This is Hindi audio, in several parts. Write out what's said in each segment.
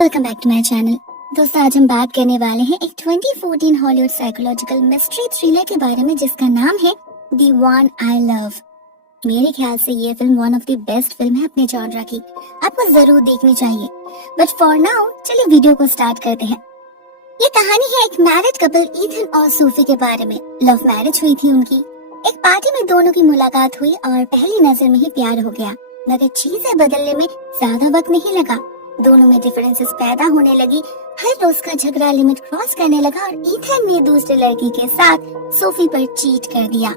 Welcome back to my channel. दोस्तों, आज हम बात करने वाले हैं एक 2014 हॉलीवुड साइकोलॉजिकल मिस्ट्री थ्रिलर के बारे में जिसका नाम है द वन आई लव। मेरे ख्याल से ये film one of the best film है अपने जॉनरा की। आपको जरूर देखनी चाहिए। बट फॉर नाउ चलिए वीडियो को स्टार्ट करते हैं। ये कहानी है एक मैरिड कपल ईथन और सोफी के बारे में। लव मैरिज हुई थी उनकी। एक पार्टी में दोनों की मुलाकात हुई और पहली नजर में ही प्यार हो गया, मगर चीजें बदलने में ज्यादा वक्त नहीं लगा। दोनों में डिफरेंसेस पैदा होने लगी। हर रोज का झगड़ा लिमिट क्रॉस करने लगा और ईथन ने दूसरे लड़की के साथ सोफी पर चीट कर दिया।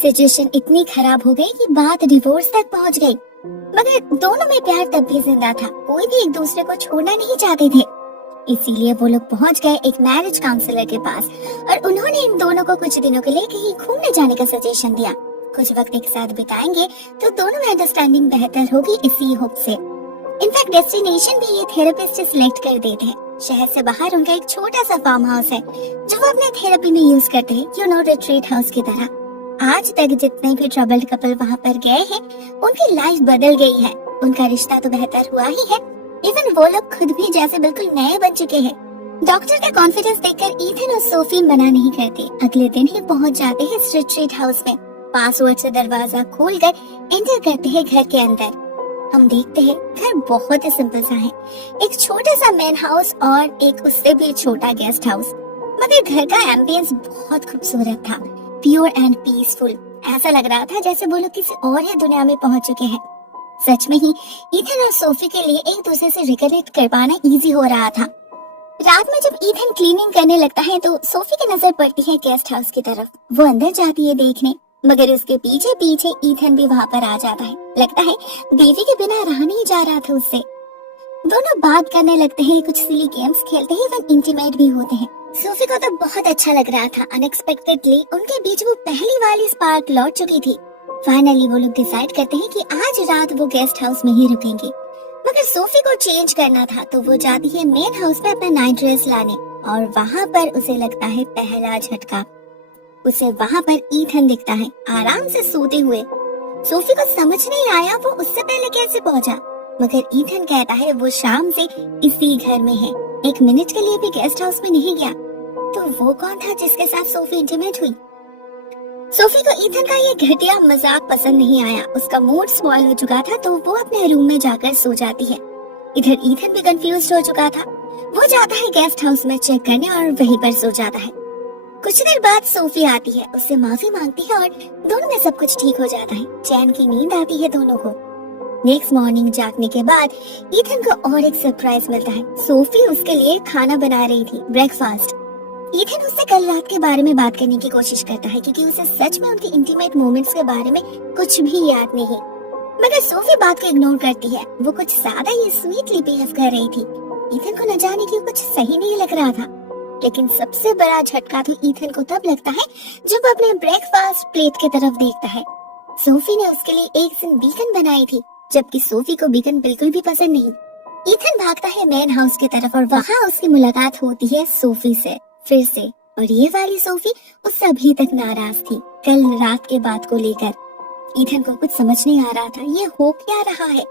सिचुएशन इतनी खराब हो गई कि बात डिवोर्स तक पहुंच गई। मगर दोनों में प्यार तब भी जिंदा था। कोई भी एक दूसरे को छोड़ना नहीं चाहते थे। इसीलिए वो लोग पहुंच गए एक मैरिज काउंसलर के पास और उन्होंने इन दोनों को कुछ दिनों के लिए कहीं घूमने जाने का सजेशन दिया। कुछ वक्त एक साथ बिताएंगे तो दोनों में अंडरस्टैंडिंग बेहतर होगी, इसी होप से। इनफैक्ट डेस्टिनेशन भी ये थेरेपिस्ट सिलेक्ट कर देते हैं। शहर से बाहर उनका एक छोटा सा फार्म हाउस है जो वो अपने थेरेपी में यूज करते हैं, रिट्रीट हाउस की तरह। आज तक जितने भी ट्रबल्ड कपल वहाँ पर गए हैं उनकी लाइफ बदल गई है। उनका रिश्ता तो बेहतर हुआ ही है। इवन वो लोग खुद भी जैसे बिल्कुल नए बन चुके हैं। डॉक्टर का कॉन्फिडेंस देखकर ईथन और सोफी मना नहीं करते। अगले दिन ही पहुँच जाते हैं रिट्रीट हाउस में। पासवर्ड से दरवाजा खोलकर एंटर करते हैं घर के अंदर। हम देखते हैं घर बहुत ही सिंपल सा है। एक छोटा सा मेन हाउस और एक उससे भी छोटा गेस्ट हाउस। मगर घर का एम्बियंस बहुत खूबसूरत था, प्योर एंड पीसफुल। ऐसा लग रहा था जैसे वो लोग किसी और ही दुनिया में पहुंच चुके हैं। सच में ही ईथन और सोफी के लिए एक दूसरे से रिकनेक्ट कर पाना इजी हो रहा था। रात में जब ईथन क्लीनिंग करने लगता है तो सोफी की नजर पड़ती है गेस्ट हाउस की तरफ। वो अंदर जाती है देखने, मगर उसके पीछे पीछे ईथन भी वहाँ पर आ जाता है। लगता है बीवी के बिना रहा नहीं जा रहा था उससे। दोनों बात करने लगते हैं, कुछ सिली गेम्स खेलते हैं, इवन इंटीमेट भी होते हैं। सोफी को तो बहुत अच्छा लग रहा था। अनएक्सपेक्टेडली उनके बीच वो पहली वाली स्पार्क लौट चुकी थी। फाइनली वो लोग डिसाइड करते हैं कि आज रात वो गेस्ट हाउस में ही रुकेंगे। मगर सोफी को चेंज करना था तो वो जाती है मेन हाउस में अपना नाइट ड्रेस लाने और वहाँ पर उसे लगता है पहला झटका। उसे वहाँ पर ईथन दिखता है आराम से सोते हुए। सोफी को समझ नहीं आया वो उससे पहले कैसे पहुँचा, मगर ईथन कहता है वो शाम से इसी घर में है, एक मिनट के लिए भी गेस्ट हाउस में नहीं गया। तो वो कौन था जिसके साथ सोफी इंटीमेट हुई? सोफी को ईथन का ये घटिया मजाक पसंद नहीं आया। उसका मूड स्पॉइल हो चुका था तो वो अपने रूम में जाकर सो जाती है। इधर ईथन भी कंफ्यूज हो चुका था। वो जाता है गेस्ट हाउस में चेक करने और वहीं पर सो जाता है। कुछ देर बाद सोफी आती है, उससे माफी मांगती है और दोनों में सब कुछ ठीक हो जाता है। चैन की नींद आती है दोनों को। नेक्स्ट मॉर्निंग जागने के बाद ईथन को और एक सरप्राइज मिलता है। सोफी उसके लिए खाना बना रही थी, ब्रेकफास्ट। ईथन उससे कल रात के बारे में बात करने की कोशिश करता है क्योंकि उसे सच में उनकी इंटीमेट मोमेंट्स के बारे में कुछ भी याद नहीं। मगर सोफी बात को इग्नोर करती है। वो कुछ ज्यादा ही स्वीटली बिहेव कर रही थी। ईथन को न जाने की कुछ सही नहीं लग रहा था। लेकिन सबसे बड़ा झटका तो ईथन को तब लगता है जब वो अपने ब्रेकफास्ट प्लेट की तरफ देखता है। सोफी ने उसके लिए एक दिन बीकन बनाई थी, जबकि सोफी को बीकन बिल्कुल भी पसंद नहीं। ईथन भागता है मेन हाउस की तरफ और वहाँ उसकी मुलाकात होती है सोफी से फिर से। और ये वाली सोफी उससे अभी तक नाराज थी कल रात के बात को लेकर। ईथन को कुछ समझ नहीं आ रहा था ये हो क्या रहा है।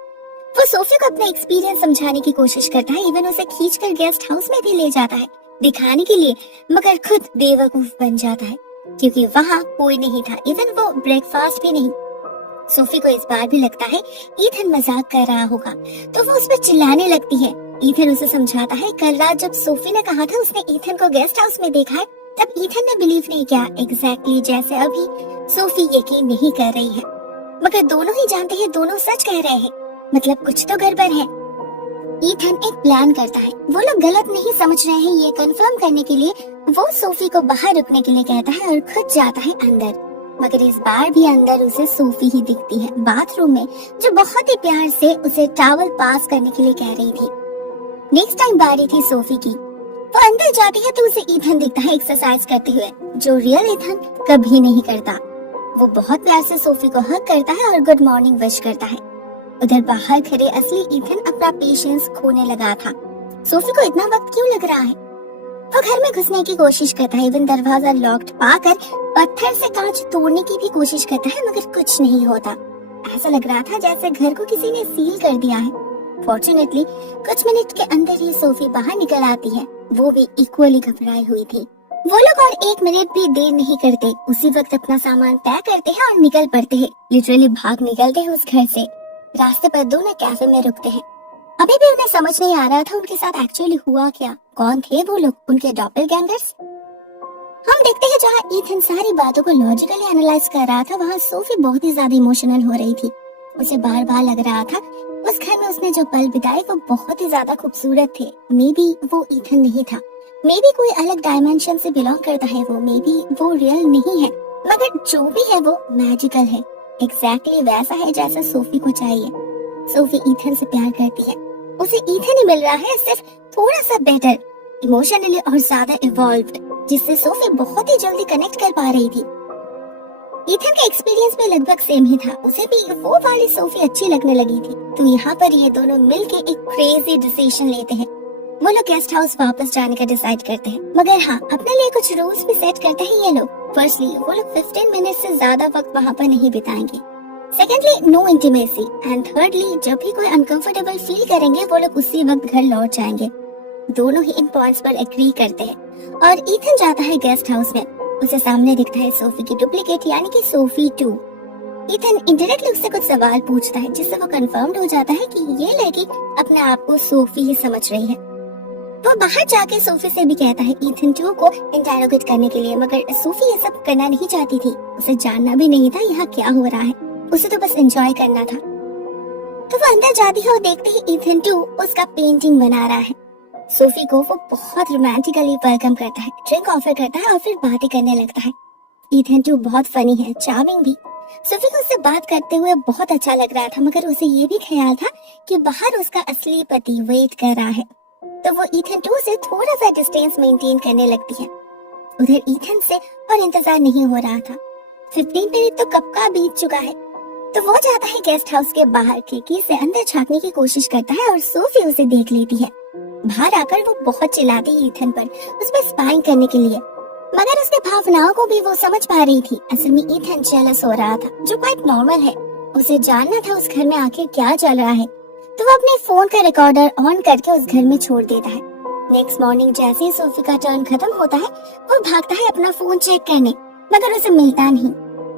वो सोफी को अपना एक्सपीरियंस समझाने की कोशिश करता है, इवन उसे खींचकर गेस्ट हाउस में भी ले जाता है दिखाने के लिए, मगर खुद बेवकूफ बन जाता है क्योंकि वहाँ कोई नहीं था, इवन वो ब्रेकफास्ट भी नहीं। सोफी को इस बार भी लगता है ईथन मजाक कर रहा होगा तो वो उस पर चिल्लाने लगती है। ईथन उसे समझाता है कल रात जब सोफी ने कहा था उसने ईथन को गेस्ट हाउस में देखा है, तब ईथन ने बिलीव नहीं किया, एग्जैक्टली जैसे अभी सोफी यकीन नहीं कर रही है। मगर दोनों ही जानते हैं दोनों सच कह रहे हैं, मतलब कुछ तो गड़बड़ है। ईथन एक प्लान करता है। वो लोग गलत नहीं समझ रहे हैं ये कंफर्म करने के लिए वो सोफी को बाहर रुकने के लिए कहता है और खुद जाता है अंदर। मगर इस बार भी अंदर उसे सोफी ही दिखती है बाथरूम में, जो बहुत ही प्यार से उसे टॉवल पास करने के लिए कह रही थी। नेक्स्ट टाइम बारी थी सोफी की। वो अंदर जाती है तो उसे ईथन दिखता है एक्सरसाइज करते हुए, जो रियल ईथन कभी नहीं करता। वो बहुत प्यार से सोफी को हग करता है और गुड मॉर्निंग विश करता है। उधर बाहर खड़े असली ईथन अपना पेशेंस खोने लगा था। सोफी को इतना वक्त क्यों लग रहा है? वो घर में घुसने की कोशिश करता है, इवन दरवाजा लॉक्ड पाकर पत्थर से कांच तोड़ने की भी कोशिश करता है, मगर कुछ नहीं होता। ऐसा लग रहा था जैसे घर को किसी ने सील कर दिया है। फॉर्चुनेटली कुछ मिनट के अंदर ही सोफी बाहर निकल आती है, वो भी इक्वली घबराई हुई थी। वो लोग और 1 मिनट भी देर नहीं करते, उसी वक्त अपना सामान पैक करते हैं और निकल पड़ते हैं। लिटरली भाग निकलते हैं उस घर से। रास्ते पर दोनों कैफे में रुकते हैं। अभी भी उन्हें समझ नहीं आ रहा था उनके साथ एक्चुअली हुआ क्या, कौन थे वो लोग, उनके डॉपलगैंगर्स। हम देखते हैं जहाँ ईथन सारी बातों को लॉजिकली एनालाइज कर रहा था, वहाँ सोफी बहुत ही ज्यादा इमोशनल हो रही थी। उसे बार बार लग रहा था उस घर में उसने जो पल बिताए वो बहुत ही ज्यादा खूबसूरत थे। मे बी वो ईथन नहीं था, मे बी कोई अलग डायमेंशन से बिलोंग करता है वो, मे बी वो रियल नहीं है, मगर जो भी है वो मैजिकल है। एग्जैक्टली वैसा है जैसा सोफी को चाहिए। सोफी ईथन से प्यार करती है, उसे ईथन ही मिल रहा है, सिर्फ थोड़ा सा बेटर, इमोशनली और ज्यादा इवॉल्व्ड, जिससे सोफी बहुत ही जल्दी कनेक्ट कर पा रही थी। ईथन का एक्सपीरियंस भी लगभग सेम ही था, उसे भी वो वाली सोफी अच्छी लगने लगी थी। तो यहाँ पर ये दोनों मिलके एक क्रेजी डिसीजन लेते हैं। वो लोग गेस्ट हाउस वापस जाने का डिसाइड करते हैं, मगर हाँ अपने लिए कुछ रूल्स भी सेट करते हैं ये लोग। फर्स्टली वो लोग 15 मिनट से ज्यादा वक्त वहाँ पर नहीं बिताएंगे। Secondly no intimacy, and thirdly जब भी कोई अनकंफर्टेबल फील करेंगे वो लोग उसी वक्त घर लौट जाएंगे। दोनों ही इन पॉइंट्स पर एग्री करते हैं और ईथन जाता है गेस्ट हाउस में। उसे सामने दिखता है सोफी की डुप्लीकेट यानी कि सोफी 2। ईथन इनडायरेक्टली उससे कुछ सवाल पूछता है, जिससे वो कंफर्म्ड हो जाता है कि ये लड़की अपने आप को सोफी ही समझ रही है। वो बाहर जाके सोफी से भी कहता है ईथन 2 को इंटेरोगेट करने के लिए, मगर सोफी ये सब करना नहीं चाहती थी। उसे जानना भी नहीं था यहाँ क्या हो रहा है, उसे तो बस एंजॉय करना था। तो वो अंदर जाती है और देखते ही ईथन 2 उसका पेंटिंग बना रहा है। सोफी को वो बहुत रोमांटिकली वेलकम करता है, ड्रिंक ऑफर करता है और फिर बातें करने लगता है। ईथन 2 बहुत फनी है, चार्मिंग भी। सोफी को उससे बात करते हुए बहुत अच्छा लग रहा था, मगर उसे ये भी ख्याल था कि बाहर उसका असली पति वेट कर रहा है, तो वो ईथन 2 से थोड़ा सा डिस्टेंस मेंटेन करने लगती है। उधर ईथन से और इंतजार नहीं हो रहा था। 15 मिनट तो कब का बीत चुका है। तो वो जाता है गेस्ट हाउस के बाहर, खिड़की से अंदर झांकने की कोशिश करता है और सोफी उसे देख लेती है। बाहर आकर वो बहुत चिल्लाती है ईथन पर, उस पर स्पाइंग करने के लिए, मगर उसके भावनाओं को भी वो समझ पा रही थी। असल में ईथन जेलस हो रहा था, जो क्वाइट नॉर्मल है। उसे जानना था उस घर में आखिर क्या चल रहा है, तो वो अपने फोन का रिकॉर्डर ऑन करके उस घर में छोड़ देता है। नेक्स्ट मॉर्निंग जैसे ही सोफी का टर्न खत्म होता है, वो भागता है अपना फोन चेक करने, मगर उसे मिलता नहीं।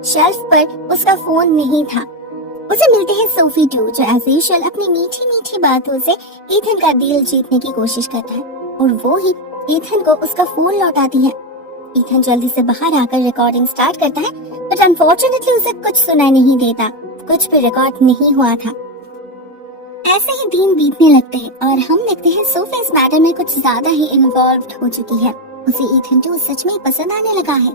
शेल्फ पर उसका फोन नहीं था। उसे मिलते हैं सोफी 2, जो एज यूजुअल अपनी मीठी मीठी बातों से ईथन का दिल जीतने की कोशिश करता है, और वो ही ईथन को उसका फोन लौटाती है। ईथन जल्दी से बाहर आकर रिकॉर्डिंग स्टार्ट करता है, बट अनफॉर्चुनेटली उसे कुछ सुनाई नहीं देता, कुछ भी रिकॉर्ड नहीं हुआ था। ऐसे ही दिन बीतने लगते हैं और हम देखते हैं सोफी इस मैटर में कुछ ज्यादा ही इन्वॉल्व्ड हो चुकी है। उसे ईथन 2 सच में पसंद आने लगा है।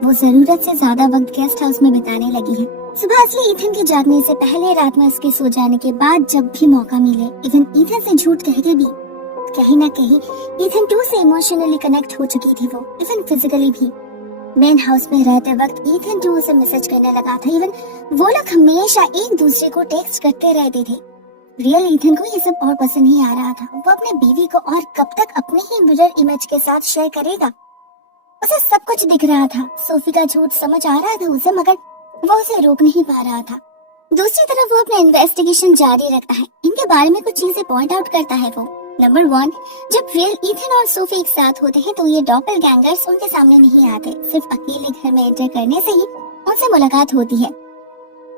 वो जरूरत से ज्यादा वक्त गेस्ट हाउस में बिताने लगी है। सुबह असली ईथन के जागने से पहले, रात में उसके सो जाने के बाद, जब भी मौका मिले, इवन ईथन से झूठ कह के भी, कहीं ना कहीं ईथन 2 से इमोशनली कनेक्ट हो चुकी थी वो, इवन फिजिकली भी। मेन हाउस में रहते वक्त ईथन 2 उसे मैसेज करने लगा था, इवन वो लोग हमेशा एक दूसरे को टेक्स्ट करते रहते थे। रियल ईथन को ये सब और पसंद नहीं आ रहा था। वो अपने बीवी को और कब तक अपने ही मिरर इमेज के साथ शेयर करेगा। उसे सब कुछ दिख रहा था, सोफी का झूठ समझ आ रहा था उसे, मगर वो उसे रोक नहीं पा रहा था। दूसरी तरफ वो अपना इन्वेस्टिगेशन जारी रखता है, इनके बारे में कुछ चीजें पॉइंट आउट करता है वो। नंबर 1, जब रियल ईथन और सोफी एक साथ होते हैं तो ये डॉपलगैंगर्स उनके सामने नहीं आते, सिर्फ अकेले घर में एंटर करने से ही उनसे मुलाकात होती है।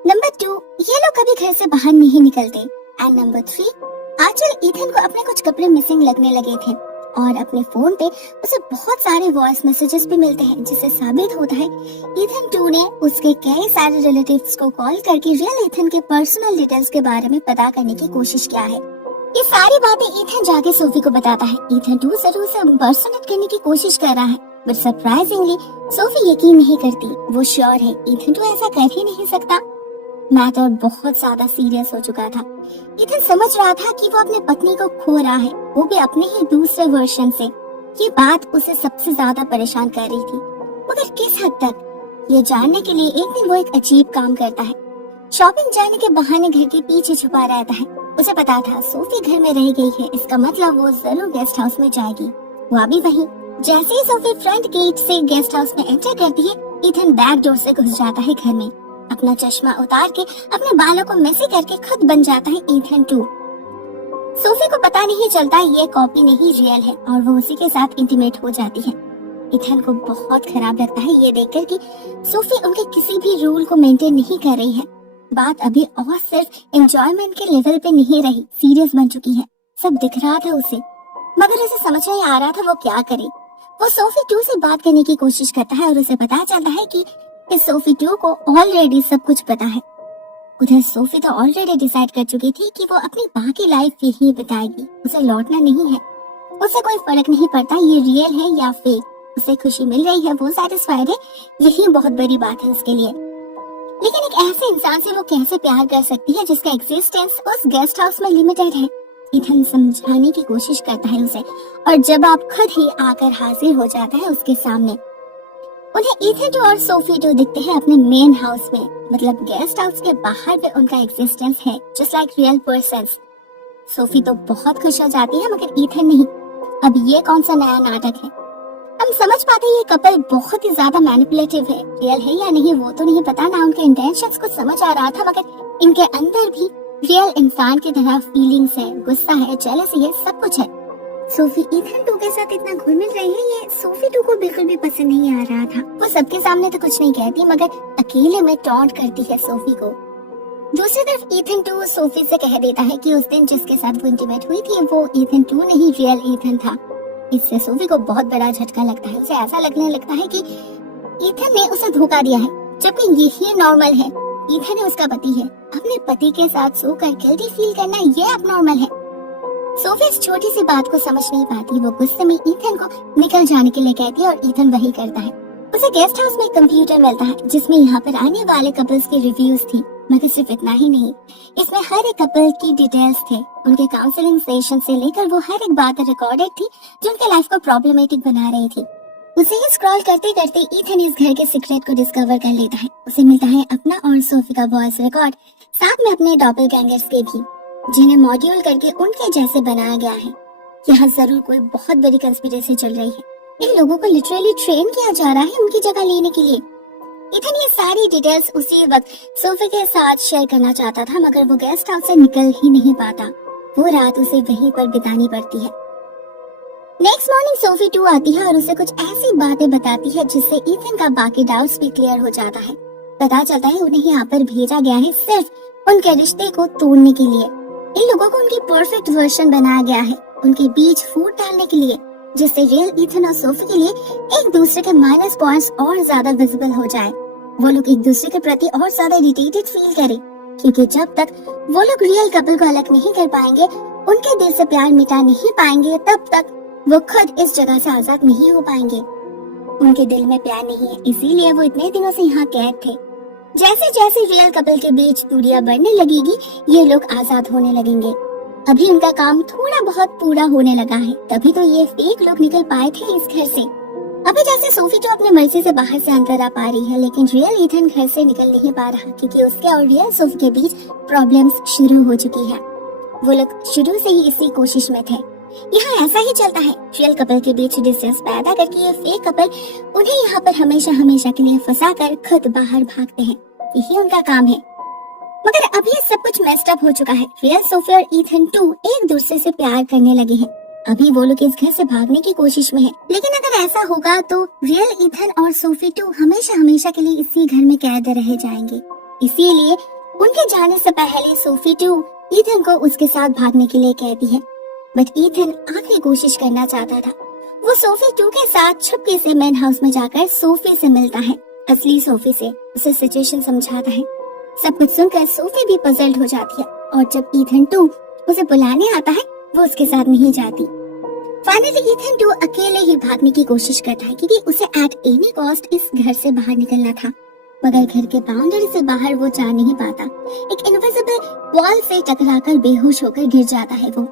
नंबर 2, ये लोग कभी घर से बाहर नहीं निकलते। एंड नंबर 3, आजकल ईथन को अपने कुछ कपड़े मिसिंग लगने लगे थे और अपने फोन पे उसे बहुत सारे वॉइस मैसेजेस भी मिलते हैं, जिससे साबित होता है ईथन 2 ने उसके कई सारे रिलेटिव्स को कॉल करके रियल ईथन के पर्सनल डिटेल्स के बारे में पता करने की कोशिश किया है। ये सारी बातें ईथन जाके सोफी को बताता है। ईथन 2 जरूर उसे इम्पर्सनेट करने की कोशिश कर रहा है, बट सरप्राइजिंगली सोफी यकीन नहीं करती। वो श्योर है ईथन 2 ऐसा कर ही नहीं सकता। मैटर बहुत ज्यादा सीरियस हो चुका था। ईथन समझ रहा था कि वो अपने पत्नी को खो रहा है, वो भी अपने ही दूसरे वर्जन से। ये बात उसे सबसे ज्यादा परेशान कर रही थी, मगर किस हद तक, ये जानने के लिए एक दिन वो एक अजीब काम करता है। शॉपिंग जाने के बहाने घर के पीछे छुपा रहता है। उसे पता था सोफी घर में रह गई है, इसका मतलब वो जरूर गेस्ट हाउस में जाएगी। वो अभी वहीं। जैसे ही सोफी फ्रंट गेट से गेस्ट हाउस में एंटर करती है, ईथन बैक डोर से घुस जाता है घर में। अपना चश्मा उतार के अपने बालों को मेसी करके खुद बन जाता है ईथन 2। सोफी को पता नहीं चलता ये कॉपी नहीं रियल है और वो उसी के साथ इंटीमेट हो जाती है। इथन को बहुत खराब लगता है ये देखकर कि सोफी उनके किसी भी रूल को मेंटेन नहीं कर रही है। बात अभी और सिर्फ एंजॉयमेंट के लेवल पे नहीं रही, सीरियस बन चुकी है। सब दिख रहा था उसे, मगर उसे समझ नहीं आ रहा था वो क्या करे। वो सोफी 2 से बात करने की कोशिश करता है और उसे पता चलता है कि इस सोफी 2 को ऑलरेडी सब कुछ पता है। उधर सोफी तो ऑलरेडी डिसाइड कर चुकी थी कि वो अपनी बाकी लाइफ यही बिताएगी, उसे लौटना नहीं है। उसे कोई फर्क नहीं पड़ता ये रियल है या फेक, उसे खुशी मिल रही है, वो सैटिस्फाइड है, यही बहुत बड़ी बात है उसके लिए। लेकिन एक ऐसे इंसान से वो कैसे प्यार कर सकती है जिसका एग्जिस्टेंस उस गेस्ट हाउस में लिमिटेड है। इथन समझाने की कोशिश करता है उसे, और जब आप खुद ही आकर हाजिर हो जाता है उसके सामने। उन्हें इथन और सोफी जो दिखते हैं अपने मेन हाउस में, मतलब गेस्ट हाउस के बाहर पे उनका एग्जिस्टेंस है, just like real persons. Sophie तो बहुत खुश हो जाती है मगर इथन नहीं। अब ये कौन सा नया नाटक है? हम समझ पाते हैं ये कपल बहुत ही ज्यादा मैनिपुलेटिव है। रियल है या नहीं वो तो नहीं पता, ना उनके इंटेंशंस कुछ समझ आ रहा था, मगर इनके अंदर भी रियल इंसान की तरह फीलिंग्स है, गुस्सा है, जेलसी है, सब कुछ है। सोफी इथन 2 के साथ इतना घुल मिल रही है, ये सोफी 2 को बिल्कुल भी पसंद नहीं आ रहा था। वो सबके सामने तो कुछ नहीं कहती मगर अकेले में टॉन्ट करती है सोफी को। दूसरी तरफ इथन 2 सोफी से कह देता है कि उस दिन जिसके साथ वो इंटीमेट हुई थी वो इथन 2 नहीं रियल इथन था। इससे सोफी को बहुत बड़ा झटका लगता है। उसे ऐसा लगने लगता है कि इथन ने उसे धोखा दिया है, जबकि यही नॉर्मल है। इथन है उसका पति है, अपने पति के साथ सोकर गिल्टी फील करना ये अब नॉर्मल है। सोफी इस छोटी सी बात को समझ नहीं पाती। वो गुस्से में इथन को निकल जाने के लिए कहती है और इथन वही करता है। उसे गेस्ट हाउस में कंप्यूटर मिलता है जिसमें यहाँ पर आने वाले कपल्स की रिव्यूज थी, मगर सिर्फ इतना ही नहीं, इसमें हर एक कपल की डिटेल्स थे। उनके काउंसलिंग सेशन से लेकर वो हर एक बात रिकॉर्डेड थी जो उनके लाइफ को प्रॉब्लमेटिक बना रही थी। उसे ही स्क्रॉल करते करते इथन इस घर के सीक्रेट को डिस्कवर कर लेता है। उसे मिलता है अपना और सोफी का वॉइस रिकॉर्ड, साथ में अपने डॉपलगैंगर्स के भी, जिन्हें मॉड्यूल करके उनके जैसे बनाया गया है। यहाँ जरूर कोई बहुत बड़ी कंस्पिरेसी चल रही है। इन लोगों को लिटरली ट्रेन किया जा रहा है उनकी जगह लेने के लिए। इथन ये सारी डिटेल्स उसी वक्त सोफी के साथ शेयर करना चाहता था, मगर वो गेस्ट हाउस से निकल ही नहीं पाता। वो रात उसे वहीं पर बितानी पड़ती है। नेक्स्ट मॉर्निंग सोफी 2 आती है और उसे कुछ ऐसी बातें बताती है जिससे इथन का बाकी डाउट्स भी क्लियर हो जाता है। पता चलता है उन्हें यहाँ पर भेजा गया है सिर्फ उनके रिश्ते को तोड़ने के लिए। इन लोगों को उनकी परफेक्ट वर्जन बनाया गया है उनके बीच फूट डालने के लिए, जिससे रियल इथन और सोफी के लिए एक दूसरे के माइनस पॉइंट्स और ज्यादा विजिबल हो जाए। वो लोग एक दूसरे के प्रति और ज्यादा इरिटेटेड फील करें, क्योंकि जब तक वो लोग रियल कपल को अलग नहीं कर पाएंगे, उनके दिल से प्यार मिटा नहीं पाएंगे, तब तक वो खुद इस जगह से आजाद नहीं हो पाएंगे। उनके दिल में प्यार नहीं है, इसीलिए वो इतने दिनों से यहाँ कैद थे। जैसे जैसे रियल कपल के बीच दूरियां बढ़ने लगेगी, ये लोग आजाद होने लगेंगे। अभी उनका काम थोड़ा बहुत पूरा होने लगा है, तभी तो ये फेक लोग निकल पाए थे इस घर से। अभी जैसे सोफी तो अपने मर्जी से बाहर से अंदर आ पा रही है, लेकिन रियल इथन घर से निकल नहीं पा रहा, क्योंकि उसके और रियल सोफी के बीच प्रॉब्लम्स शुरू हो चुकी है। वो लोग शुरू से ही इसी कोशिश में थे। यहाँ ऐसा ही चलता है, रियल कपल के बीच डिस्टेंस पैदा करके ये फेक कपल उन्हें यहाँ पर हमेशा हमेशा के लिए फंसा कर खुद बाहर भागते हैं। यही उनका काम है। मगर अब ये सब कुछ मेस्ड अप हो चुका है। रियल सोफी और इथन 2 एक दूसरे से प्यार करने लगे हैं। अभी वो लोग इस घर से भागने की कोशिश में है, लेकिन अगर ऐसा होगा तो रियल इथन और सोफी 2 हमेशा हमेशा के लिए इसी घर में कैद रह जाएंगे। इसीलिए उनके जाने से पहले सोफी 2 इथन को उसके साथ भागने के लिए कहती है, बट इथन आखिरी कोशिश करना चाहता था। वो सोफी 2 के साथ छुपके से मेन हाउस में जाकर सोफी से मिलता है, असली सोफी से, उसे सिचुएशन समझाता है। सब कुछ सुनकर सोफी भी पजल्ड हो जाती है, और जब इथन 2 उसे बुलाने आता है, वो उसके साथ नहीं जाती। फाइनली इथन 2 अकेले ही भागने की कोशिश करता है, क्योंकि उसे एट एनी कॉस्ट इस घर से बाहर निकलना था। मगर घर के बाउंड्री से बाहर वो जा नहीं पाता। एक इनविजिबल वॉल से टकराकर बेहोश होकर गिर जाता है वो।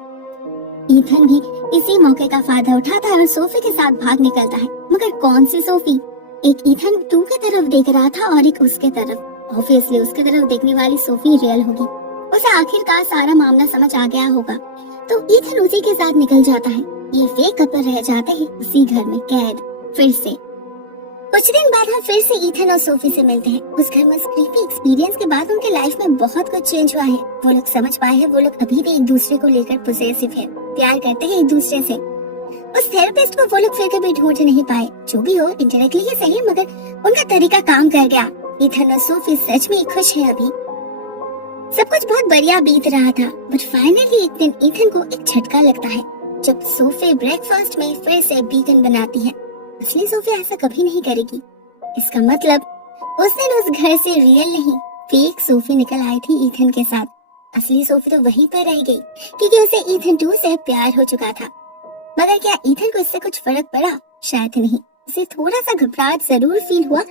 इथन भी इसी मौके का फायदा उठाता है और सोफी के साथ भाग निकलता है। मगर कौन सी सोफी? एक इथन 2 की तरफ देख रहा था और एक उसके तरफ। ऑब्वियसली उसके तरफ देखने वाली सोफी रियल होगी। उसे आखिरकार सारा मामला समझ आ गया होगा, तो इथन उसी के साथ निकल जाता है। ये फेक कपल रह जाते हैं उसी घर में कैद फिर से। कुछ दिन बाद हम फिर से ईथन और सोफी से मिलते हैं। उस घर में क्रीपी एक्सपीरियंस के बाद उनके लाइफ में बहुत कुछ चेंज हुआ है। वो लोग समझ पाए हैं वो लोग अभी भी एक दूसरे को लेकर पोसेसिव है, प्यार करते हैं एक दूसरे से। उस थेरेपिस्ट को वो लोग फिर कभी ढूंढ नहीं पाए। जो भी हो, इंडायरेक्टली ही सही मगर उनका तरीका काम कर गया। ईथन और सोफी सच में खुश है अभी। सब कुछ बहुत बढ़िया बीत रहा था, बट फाइनली एक दिन ईथन को एक झटका लगता है जब सोफी ब्रेकफास्ट में फिर से बीकन बनाती है। असली सोफी ऐसा कभी नहीं करेगी। इसका मतलब उस दिन उस घर से रियल नहीं, फेक सोफी निकल आई थी ईथन के साथ। असली सोफी तो वहीं पर रह गई क्योंकि उसे ईथन 2 से प्यार हो चुका था। मगर क्या ईथन को इससे कुछ फर्क पड़ा? शायद नहीं। उसे थोड़ा सा घबराहट जरूर फील हुआ,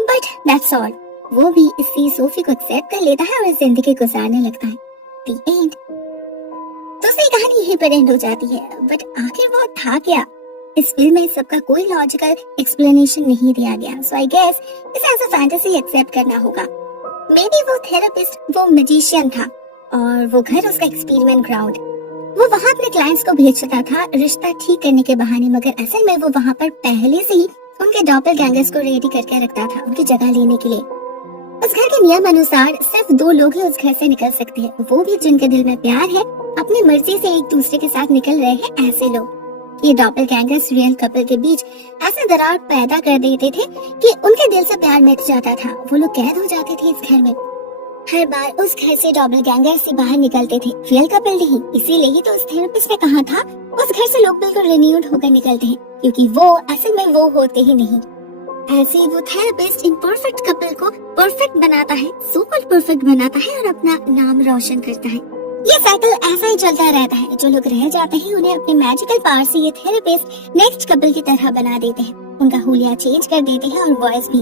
बट दैट्स ऑल। वो भी इसी सोफी को एक्सेप्ट कर लेता है और जिंदगी गुजारने लगता है। The end। दूसरी कहानी यहीं पर एंड हो जाती है, बट आखिर वो था क्या? इस फिल्म में सबका कोई लॉजिकल एक्सप्लेनेशन नहीं दिया गया, सो आई गेस इसे एज अ फैंटेसी एक्सेप्ट करना होगा। मे बी वो थेरेपिस्ट वो मैजिशियन था और वो घर उसका एक्सपेरिमेंट ग्राउंड। वो वहाँ अपने क्लाइंट्स को भेजता था रिश्ता ठीक करने के बहाने, मगर असल में वो वहाँ पर पहले से ही उनके डॉपलगैंगर्स को रेडी करके रखता था उनकी जगह लेने के लिए। उस घर के नियम अनुसार सिर्फ 2 लोग ही उस घर से निकल सकते हैं, वो भी जिनके दिल में प्यार है, अपनी मर्जी से एक दूसरे के साथ निकल रहे हैं ऐसे लोग। ये डॉपलगैंगर्स रियल कपल के बीच ऐसे दरार पैदा कर देते थे कि उनके दिल से प्यार मिट जाता था। वो लोग कैद हो जाते थे इस घर में। हर बार उस घर से डॉपलगैंगर से बाहर निकलते थे, रियल कपल नहीं। इसीलिए ही तो उस थेरेपिस्ट ने कहा था उस घर से लोग बिल्कुल रिन्यूड होकर निकलते हैं, क्योंकि वो असल में वो होते ही नहीं। ऐसे ही वो थेरेपिस्ट इन परफेक्ट कपल को परफेक्ट बनाता है, सो कॉल्ड परफेक्ट बनाता है और अपना नाम रोशन करता है। ये साइकिल ऐसा ही चलता रहता है। जो लोग रह जाते हैं उन्हें अपने मैजिकल पावर से ये थेरेपिस्ट नेक्स्ट कपल की तरह बना देते हैं, उनका हुलिया चेंज कर देते हैं और वॉइस भी।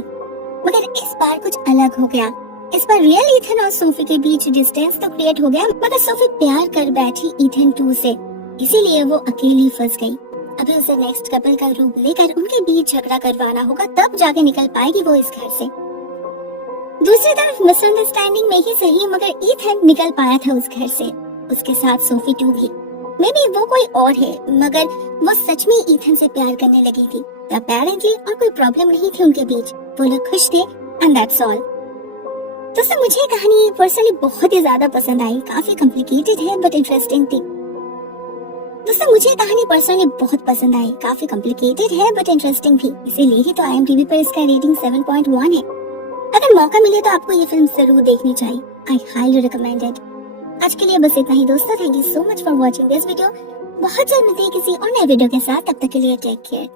मगर इस बार कुछ अलग हो गया। इस बार रियल ईथन और सोफी के बीच डिस्टेंस तो क्रिएट हो गया, मगर सोफी प्यार कर बैठी ईथन 2 से, इसीलिए वो अकेली फंस गई। अभी उसे नेक्स्ट कपल का रूप लेकर उनके बीच झगड़ा करवाना होगा, तब जाके निकल पाएगी वो इस घर से। दूसरी तरफ मिसअंडरस्टैंडिंग में ही सही, मगर ईथन निकल पाया था उस घर से, उसके साथ सोफी 2 भी। मे बी वो कोई और है, मगर वो सच में ईथन से प्यार करने लगी थी अपेरेंटली, और कोई प्रॉब्लम नहीं थी उनके बीच। वो लोग खुश थे एंड दैट्स ऑल। दोस्तों, मुझे ये कहानी पर्सनली बहुत ही ज्यादा पसंद आई। काफी कॉम्प्लिकेटेड है बट इंटरेस्टिंग थी। दोस्तों, मुझे ये कहानी पर्सनली बहुत पसंद आई। काफी कॉम्प्लिकेटेड है बट इंटरेस्टिंग थी, इसीलिए ही तो IMDb पर इसका रेटिंग 7.1 है। अगर मौका मिले तो आपको ये फिल्म जरूर देखनी चाहिए। I highly recommend it. आज के लिए बस इतना ही दोस्तों। Thank you so much for watching this video. बहुत जल्द मिलते हैं किसी और नए वीडियो के साथ। तब तक के लिए टेक केयर।